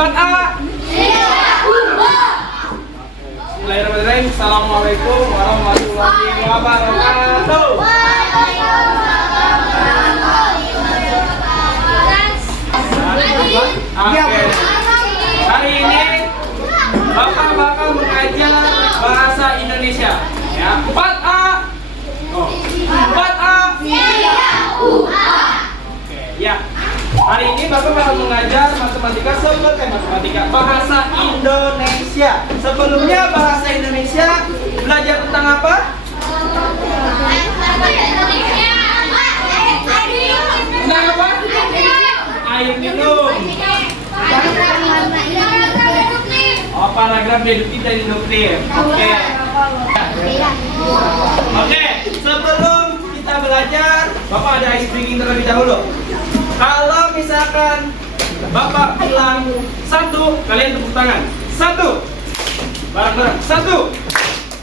4A. Bismillahirrahmanirrahim. Assalamualaikum warahmatullahi wabarakatuh. Oke. Hari ini Bapak bakal mengajar bahasa Indonesia. Ya, 4A. Oh, 4A. Oke, ya. Hari ini Bapak bakal mengajar matematika bahasa Indonesia. Sebelumnya bahasa Indonesia belajar tentang apa? Tentang apa? Air minum. Oh, paragraf deduktif dan induktif. Oke. Oke, sebelum kita belajar, Bapak ada ice breaking terlebih dahulu. Kalau misalkan Bapak bilang 1, kalian tepuk tangan. 1. Bareng-bareng. 1.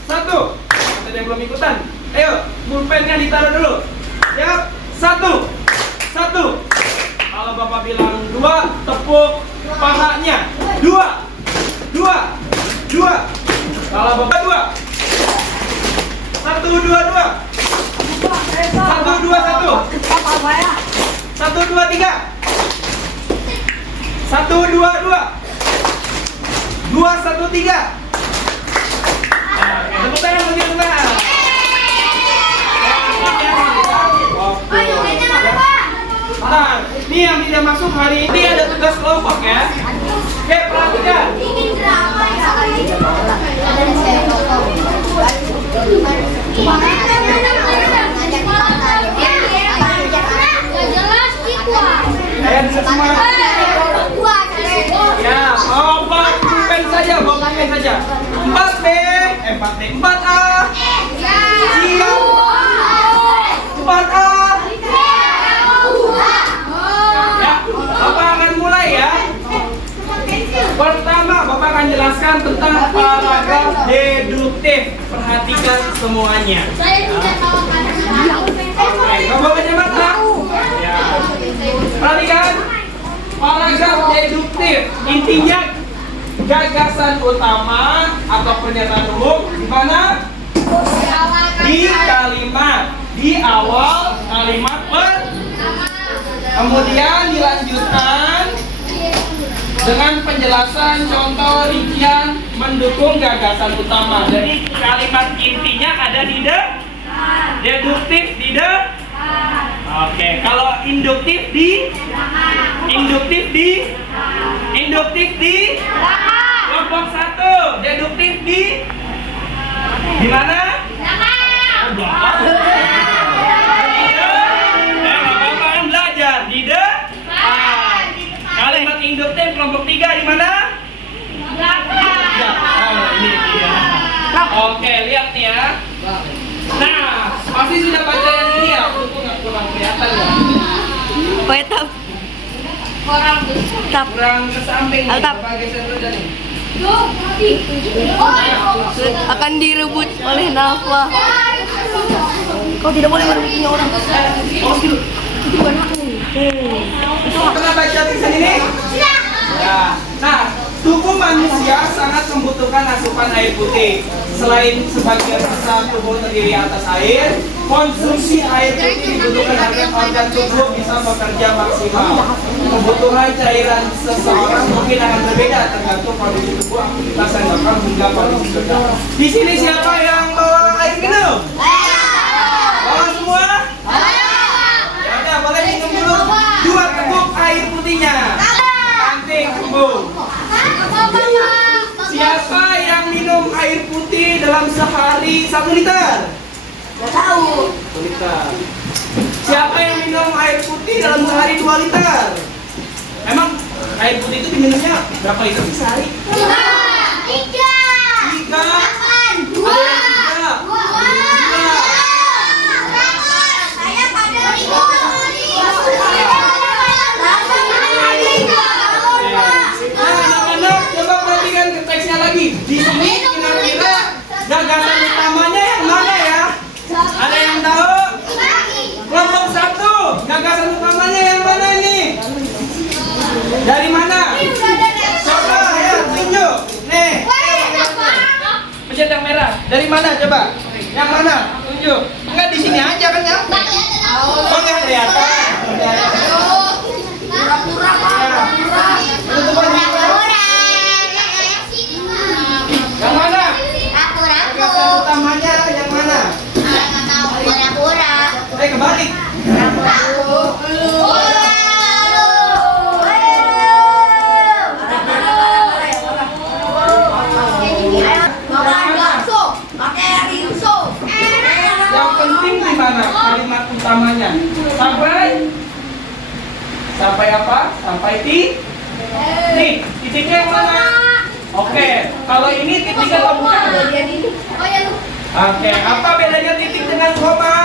Ada yang belum ikutan? Ayo, pulpennya ditaruh dulu. Siap? 1. Kalau Bapak bilang 2, tepuk pahanya. 2. Kalau Bapak 2. 1, 2, 2. 1, 2, 1. 1, 2, 3. 1, 2, 2. 2, 1, 3. Oke, tepuk tangan bagi teman. Nah, ini yang tidak masuk hari ini ada tugas kelompok ya. Oke, perhatikan. Ayo bisa semua. Ya, bawa pulpen saja, 4B, 4A. Siap. 4A. Ya, Bapak akan mulai ya. Pertama, Bapak akan jelaskan tentang paragraf deduktif. Perhatikan semuanya. Oke, Bapak kacamata. Ya. Perhatikan paragraf deduktif. Intinya gagasan utama atau pernyataan umum di mana? Di kalimat, di awal kalimat kemudian dilanjutkan dengan penjelasan contoh rincian mendukung gagasan utama. Jadi kalimat intinya ada di deduktif di Oke, kalau induktif di kelompok 1, deduktif di mana? Bapak belajar di depan. Kalimat induktif kelompok 3 di mana? Oh, ini dia. Oke, lihat nih ya. Nah, pasti sudah baca yang ini ya. Kurang kelihatan ya. Kurang ke samping. Bapak geser dulu jadi. Akan direbut oleh Nafa. Kau tidak boleh merebutnya orang. Itu bukan hakmu. Pernah baca tulisan ini? Ya. Nah, tubuh manusia sangat membutuhkan asupan air putih. Selain sebagian besar tubuh terdiri atas air, konsumsi air putih dibutuhkan agar organ tubuh bisa bekerja maksimal. Kebutuhan cairan seseorang mungkin akan berbeda tergantung kondisi tubuh, aktivitas yang dilakukan hingga kondisi kerja. Di sini siapa yang bawa air minum? Bawa semua? Ya udah, boleh minum dulu. 2 teguk air putihnya. Nanti kembung. Siapa yang minum air putih dalam sehari 1 liter? Gak tahu. 1 liter. Siapa yang minum air putih dalam sehari 2 liter? Emang air putih itu diminumnya berapa liter sehari? 3. 3. Saya pada itu. Anak-anak coba perhatikan ke teksnya lagi. Di sini kira-kira gagasan utamanya yang mana ya? Ada yang tahu? Kelompok 1, gagasan utamanya yang mana ini? Dari mana? Dari mana coba? Yang mana? Tunjuk. Enggak di sini aja kan ya? Oh, nggak kelihatan. Pura-pura Ya. Tutup aja. Yang mana? Gagasan utamanya yang mana? Kebalik. Yang penting di mana kalimat utamanya? Sampai apa? Sampai titiknya yang mana? Oke, kalau ini titiknya bukan. Oke, apa bedanya titik dengan koma?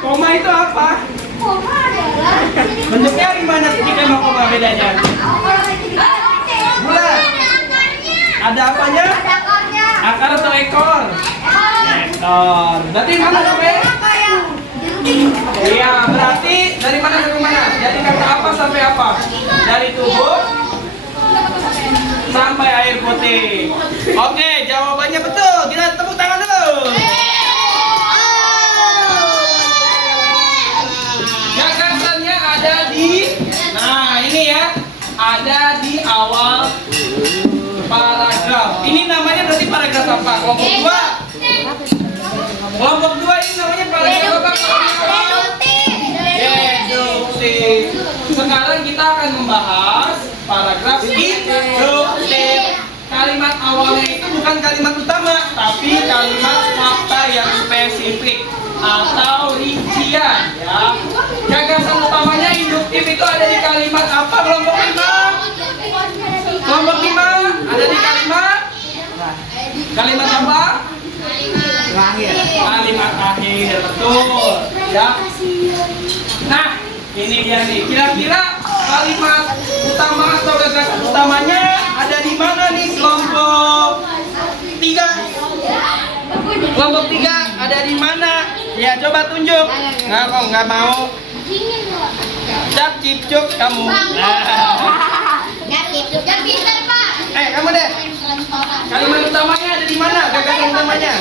Koma itu apa? Bentuknya gimana titiknya sama koma bedanya? Bulat. Ada apanya? Akar atau ekor? Ekor. Berarti mana sampai? Iya, berarti dari mana ke mana? Jadi kata apa sampai apa? Dari tubuh sampai air putih. Oke, jawabannya betul. Kita tepuk tangan dulu. Gagasannya ada di, nah ini ya, ada di awal paragraf. Ini namanya berarti paragraf apa? Kelompok 2. Kelompok 2 ini namanya paragraf apa? Deduktif. Sekarang kita akan membahas paragraf induktif. Kalimat awalnya itu bukan kalimat utama, tapi kalimat fakta yang spesifik atau rincian ya. Gagasan utamanya induktif itu ada di kalimat apa? Kelompok 5. Kelompok 5 ada di kalimat apa? Kalimat akhir, betul ya. Nah, ini dia nih. Kira-kira kalimat utama atau gagasan utamanya ada di mana nih? Kelompok 3. Kelompok 3 ada di mana? Ya, coba tunjuk. Nggak mau. Cap cip cuk kamu. Kamu deh. Kalimat utamanya ada di mana? Gagasan utamanya?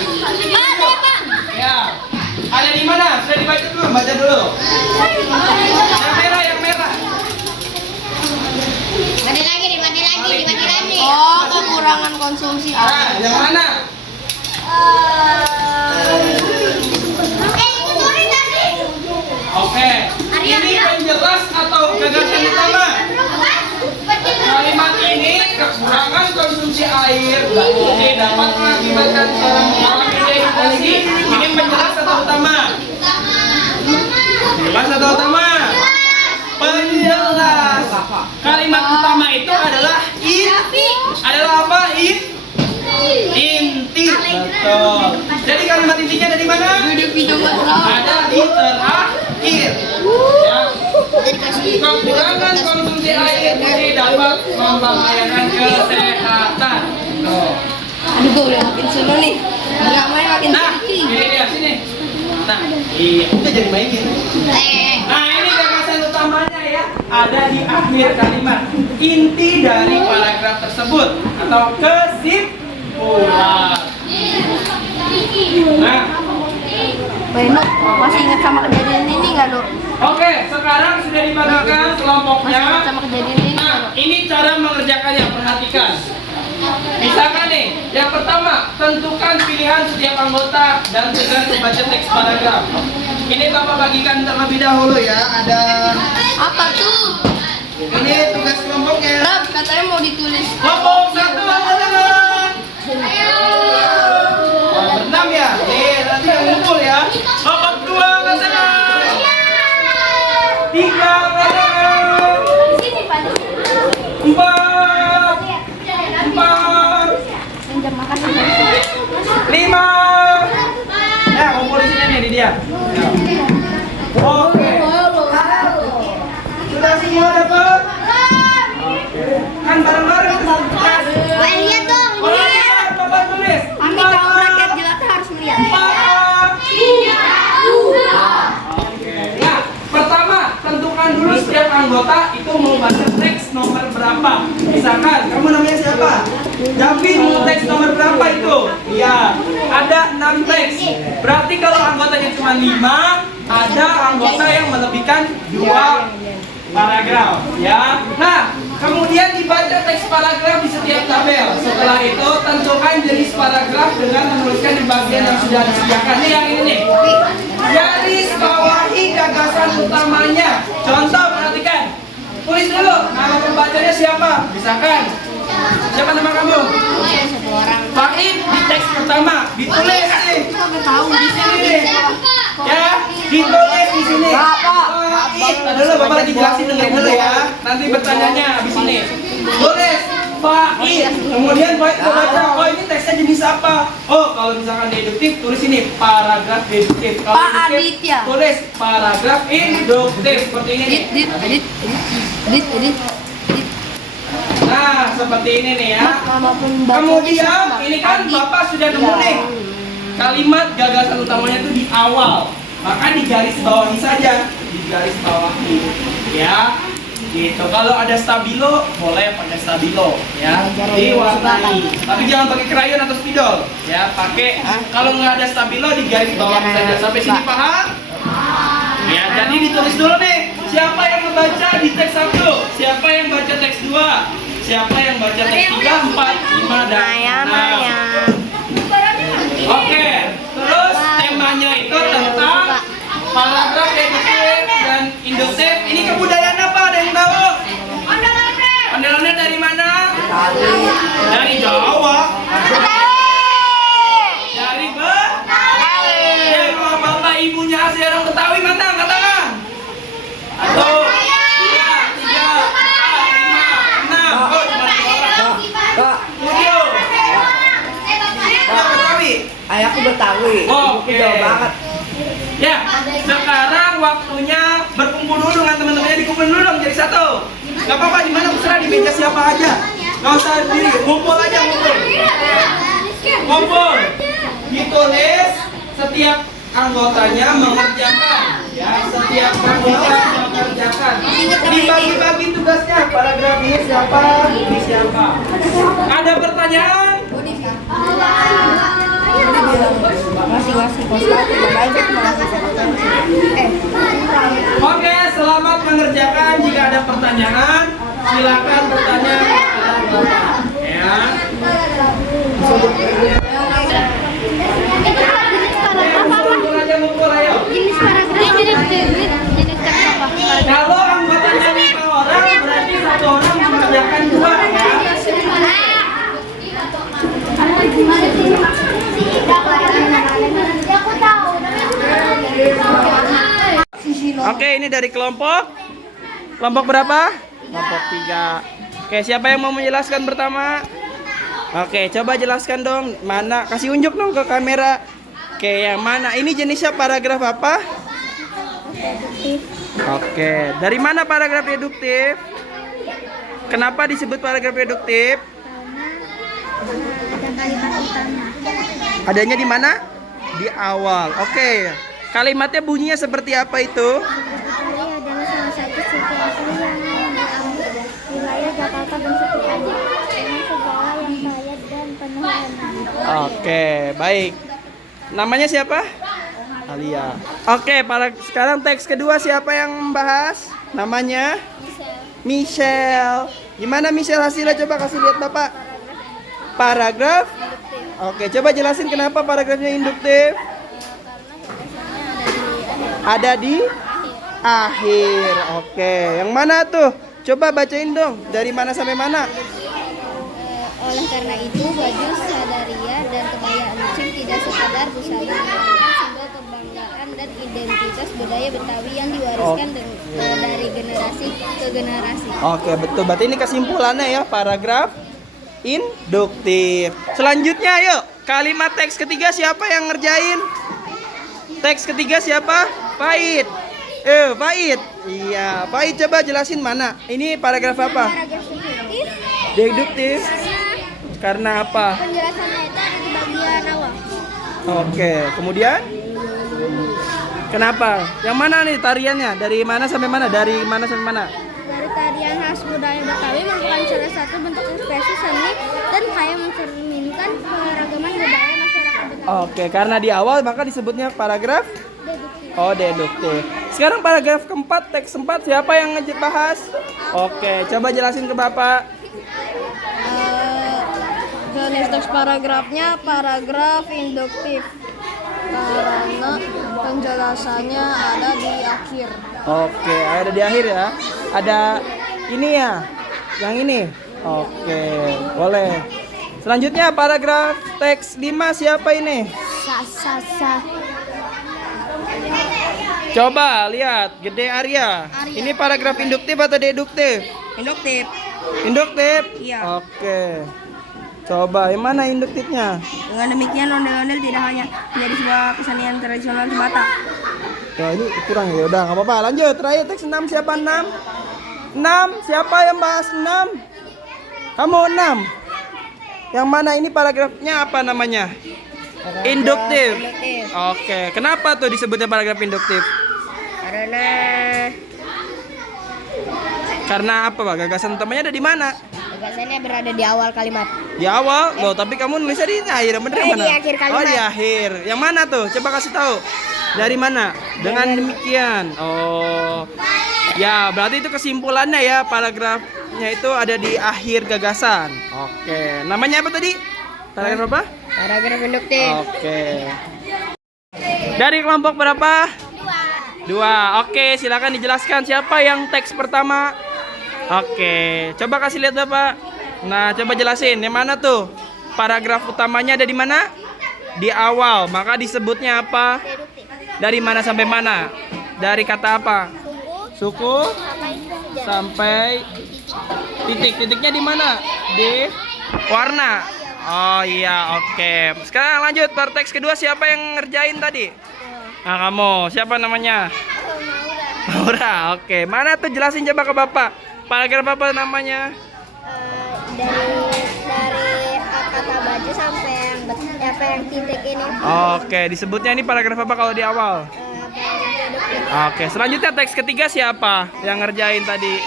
Ya. Ada di mana? Sudah dibaca dulu, baca dulu. Yang merah. Oh, kekurangan konsumsi air. Nah, yang mana? Oke. Ini penjelas atau gagasan utama? Kalimat ini kekurangan konsumsi air dapat mengakibatkan seorang dehidrasi. Ini penjelas atau utama? Penjelas atau utama? Penjelas. Kalimat utama itu adalah apa? Inti. Betul. Jadi kalimat intinya ada di mana? Ada di terakhir. Ya. Kekurangan konsumsi air putih dapat membahayakan kesehatan. Aduh, gue udah makin seneng nih. Nggak main makin Nah, tinggi. ini dia sini. Nah, iya, udah jadi mainin. Nah, ini gagasan utamanya ya. Ada di akhir kalimat. Inti dari paragraf tersebut atau kesimpulan. Nah, Nuk, masih ingat sama kejadian ini nggak, Nuk? oke, sekarang sudah dibagikan kelompoknya. Masih ingat sama kejadian ini nggak, Nah, Nuk? ini cara mengerjakannya, perhatikan. Misalkan nih, yang pertama, tentukan pilihan setiap anggota dan tugas membaca teks paragraf. Ini Bapak bagikan terlebih dahulu ya, ada Apa tuh? ini tugas kelompoknya. Rab, katanya mau ditulis. Kelompok 1 angkat tangan. Oh, berenam ya? Nanti yang ngumpul ya. Kelompok 2 angkat tangan. 3 angkat tangan. 5. Ya, kumpul di sini nih di dia. Oke. Sudah semua dapat? Oke. Kan bareng-bareng itu satu kelas. Lihat, Bapak tulis. Kami kalau rakyat jelata harus melihat. 4. Oke. Nah, pertama tentukan dulu setiap anggota itu mau baca teks nomor berapa. Misalkan, kamu namanya siapa? Davin, teks nomor berapa itu? Ya, ada 6 teks. Berarti kalau anggotanya cuma 5, ada anggota yang melebihkan 2 paragraf, ya. Nah, kemudian dibaca teks paragraf di setiap tabel. Setelah itu, tentukan jenis paragraf dengan menuliskan di bagian yang sudah disediakan. Nih yang ini nih. Garis bawahi gagasan utamanya. Contoh, perhatikan. Tulis dulu, nama pembacanya siapa? Misalkan, siapa nama kamu? Fahim di teks pertama. Ditulis nih. Di sini nih. Ya, ditulis di sini. Fahim. Dulu Bapak lagi jelasin dulu ya. Nanti bertanyanya habis ini. Tulis Fahim. Kemudian Fahim baca. Oh ini teksnya jenis apa? Oh kalau misalkan deduktif tulis ini paragraf deduktif. Kalau Pak deduktif, Aditya. tulis paragraf induktif seperti ini. nih. Edit. Nah seperti ini nih ya. Nama pembacanya Kemudian siapa? ini kan Adit. Bapak sudah nemu nih kalimat gagasan utamanya itu di awal, maka di garis bawahi saja, di garis bawahi, ya. Gitu. Kalau ada stabilo boleh pakai stabilo, ya. Diwarnai, tapi jangan pakai krayon atau spidol, ya. Pakai kalau nggak ada stabilo di garis bawahi saja. Sampai sini paham? Ya, jadi ditulis dulu nih. Siapa yang membaca di teks 1? Siapa yang baca teks 2? Siapa yang baca teks 3, 4, 5, dan 6? Oke, terus temanya itu tentang paragraf deduktif dan induktif. Ini kebudayaan apa? Ada yang tahu? Ondelannya dari mana? Dari Jawa. Dari Yang bapak ibunya asli orang Betawi mana? Angkat tangan. 1, 2, 3, 4, 5, 6. Oh, cuma 2 orang. 7. Betawi. Ayahku Betawi. Oke. Jauh banget. Ya, sekarang waktunya berkumpul dulu dengan teman-temannya, dikumpulin dulu dong jadi satu. Gak apa-apa, di mana terserah, di meja siapa aja. Gak usah sendiri, ngumpul aja ngumpul. Ngumpul. Ditulis setiap anggotanya mengerjakan. Ya, setiap anggota mengerjakan. Dibagi-bagi tugasnya. Paragraf ini siapa? Ini siapa? Ada pertanyaan? Oke, selamat mengerjakan. Jika ada pertanyaan, silakan bertanya kepada Bapak. Ya. Ngumpul aja, ngumpul ayo. Jenis paragraf jenis teks apa? Kalau anggotanya 5 orang, berarti 1 orang mengerjakan 2 ya. Oke, ini dari kelompok berapa? Kelompok 3. Oke, siapa yang mau menjelaskan pertama? Oke, coba jelaskan dong. Mana? Kasih unjuk dong ke kamera. Oke, yang mana? Ini jenisnya paragraf apa? Oke, dari mana paragraf deduktif? Kenapa disebut paragraf deduktif? Ada kalimat utama. Adanya di mana? Di awal. Oke. Kalimatnya bunyinya seperti apa itu? Betawi adalah salah satu suku asli yang mengambil wilayah Jakarta dan sekitarnya dengan segala yang kaya dan penuh warna. Oke, baik. Namanya siapa? Alia. Oke, sekarang teks kedua siapa yang membahas? Namanya? Michelle. Gimana Michelle hasilnya? Coba kasih lihat Bapak. Paragraf? Oke, coba jelasin kenapa paragrafnya induktif? Ada di akhir. Oke, yang mana tuh? Coba bacain dong. Dari mana sampai mana? Oleh karena itu, baju sadaria dan kebaya encim tidak sekadar busana, melainkan simbol kebanggaan dan identitas budaya Betawi yang diwariskan dari generasi ke generasi. Oke, betul. Berarti ini kesimpulannya ya, paragraf induktif. Selanjutnya yuk, kalimat teks ketiga siapa yang ngerjain? Teks ketiga siapa? Fahid. Fahid. Iya, Fahid coba jelasin mana? Ini paragraf apa? Paragraf induktif Deduktif. Karena apa? penjelasannya itu ada di bagian awal. Oke, kemudian? Kenapa? Yang mana nih tariannya? Dari mana sampai mana? Dari mana sampai mana? Dari tarian khas budaya Betawi merupakan salah satu bentuk ekspresi seni dan kaya mencerminkan keragaman budaya masyarakat Betawi. Oke, karena di awal maka disebutnya paragraf deduktif. Sekarang paragraf keempat, teks 4, siapa yang bahas? Oke, coba jelasin ke Bapak. Jenis teks paragrafnya paragraf induktif karena penjelasannya ada di akhir. Oke, ada di akhir ya. Ada ini ya, yang ini. Oke, boleh. Selanjutnya paragraf teks 5, siapa ini? Coba lihat, Gede Arya. Ini paragraf induktif atau deduktif? Induktif. Induktif? Iya. Oke. Coba, yang mana induktifnya? Dengan demikian ondel-ondel tidak hanya menjadi sebuah kesenian tradisional semata. Ya, ini kurang ya. Udah, nggak apa-apa. Lanjut. Terakhir teks 6, siapa 6? 6, siapa yang bahas 6? Kamu 6. Yang mana ini paragrafnya apa namanya? Induktif. Oke, kenapa tuh disebutnya paragraf induktif? Karena apa, Pak? Gagasan utamanya ada di mana? Gagasannya berada di awal kalimat. Di awal? Loh, tapi kamu nulisnya di akhir, bener mana? Di akhir kalimat. Oh, di akhir. Yang mana tuh? Coba kasih tahu. Dari mana? Dengan demikian. Oh. Ya, berarti itu kesimpulannya ya, paragrafnya itu ada di akhir gagasan. Oke. Namanya apa tadi? Paragraf apa? Paragraf induktif. Oke. Dari kelompok berapa? 2. Oke, silakan dijelaskan siapa yang teks pertama. Oke, coba kasih lihat Bapak. Nah, coba jelasin yang mana tuh? Paragraf utamanya ada di mana? Di awal. Maka disebutnya apa? Dari mana sampai mana? Dari kata apa? Suku sampai titik. Titiknya di mana? Di warna. Oh iya, oke. Sekarang lanjut teks kedua, siapa yang ngerjain tadi? Nah, kamu. Siapa namanya? Maura. Oke. Mana tuh, jelasin coba ke Bapak. Paragraf apa namanya? Dari kata baju sampai yang titik ini. Oke, disebutnya ini paragraf apa kalau di awal? Oke, selanjutnya teks ketiga siapa yang ngerjain tadi?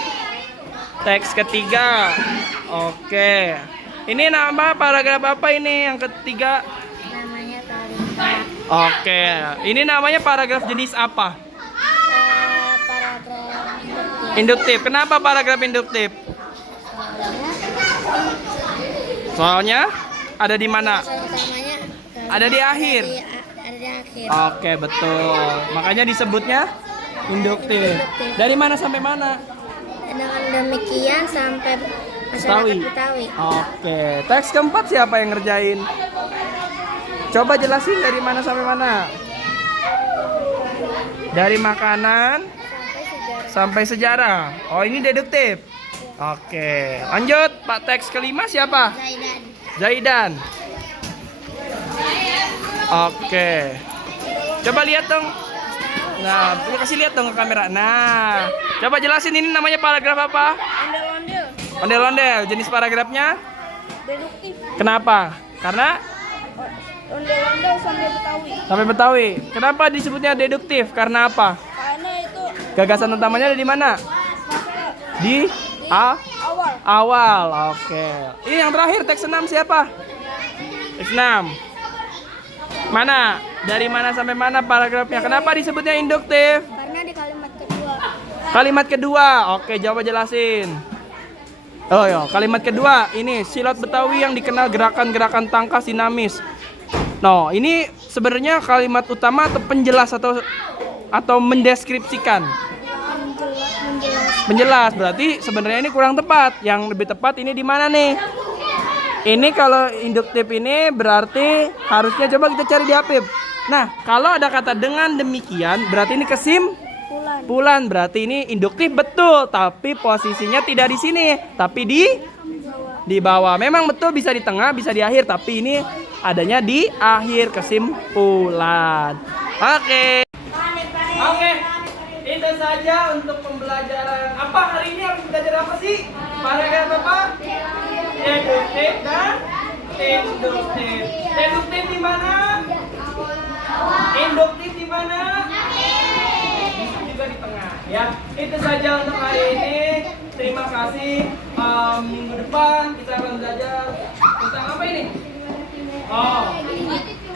Teks ketiga. Oke. Ini nama paragraf apa ini yang ketiga? Namanya kalimat. Oke. Ini namanya paragraf jenis apa? Paragraf Induktif. Kenapa paragraf induktif? Soalnya ada di mana? utamanya Ada di akhir. ada di akhir. Oke, betul. Makanya disebutnya induktif. Dari mana sampai mana? Dengan demikian sampai Betawi. masyarakat Betawi. Oke, teks keempat siapa yang ngerjain? Coba jelasin dari mana sampai mana? Dari makanan sampai sejarah. Oh, ini deduktif. Oke, lanjut. Pak, teks kelima siapa? Zaidan. Oke. Coba lihat dong. Nah, coba kasih lihat dong ke kamera. Nah, coba jelasin ini namanya paragraf apa? Ondel-ondel. Ondel-ondel. Jenis paragrafnya? Deduktif. Kenapa? Karena Ondel-ondel sampai Betawi. sampai Betawi. Kenapa disebutnya deduktif? Karena apa? Karena itu Gagasan utamanya ada di mana? Di awal. awal. Oke. Ini yang terakhir teks 6 siapa? Teks 6. Mana? Dari mana sampai mana paragrafnya? Kenapa disebutnya induktif? Karena di kalimat kedua. Kalimat kedua. Oke, coba jelasin. Oh ya, kalimat kedua ini silat Betawi yang dikenal gerakan-gerakan tangkas dinamis. No, ini sebenarnya kalimat utama atau penjelas atau mendeskripsikan. Menjelas, berarti sebenarnya ini kurang tepat. Yang lebih tepat ini di mana nih? Ini kalau induktif ini berarti harusnya coba kita cari di Apip. Nah, kalau ada kata dengan demikian berarti ini kesimpulan. Berarti ini induktif betul, tapi posisinya tidak di sini, tapi di bawah. Memang betul bisa di tengah, bisa di akhir, tapi ini adanya di akhir kesimpulan. Oke. Itu saja untuk pembelajaran. Apa hari ini harus belajar apa sih? Paragraf apa? Deduktif dan induktif. Deduktif di mana? Induktif di mana? Bisa juga di tengah. Ya, itu saja untuk hari ini. Terima kasih. Minggu depan kita akan belajar tentang apa ini? Oh,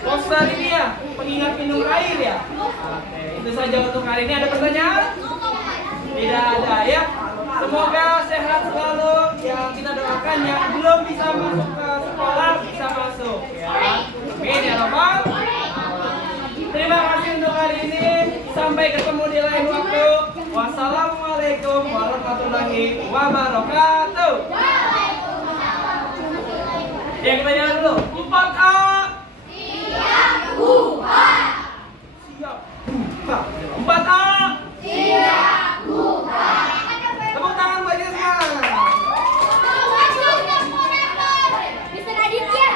poster ini ya, pengingat minum air ya. Oke, itu saja untuk hari ini. Ada pertanyaan? Tidak ada ya. Semoga sehat selalu. Yang kita doakan yang belum bisa masuk ke sekolah bisa masuk ya. Amin ya Rabbal. Terima kasih untuk hari ini. Sampai ketemu di lain waktu. Wassalamualaikum warahmatullahi wabarakatuh. Ya kita jalan dulu. 4A. Siap buka. Siap buka. 4A. Siap buka. Tepuk tangan buat kita semua. Bisa Aditya.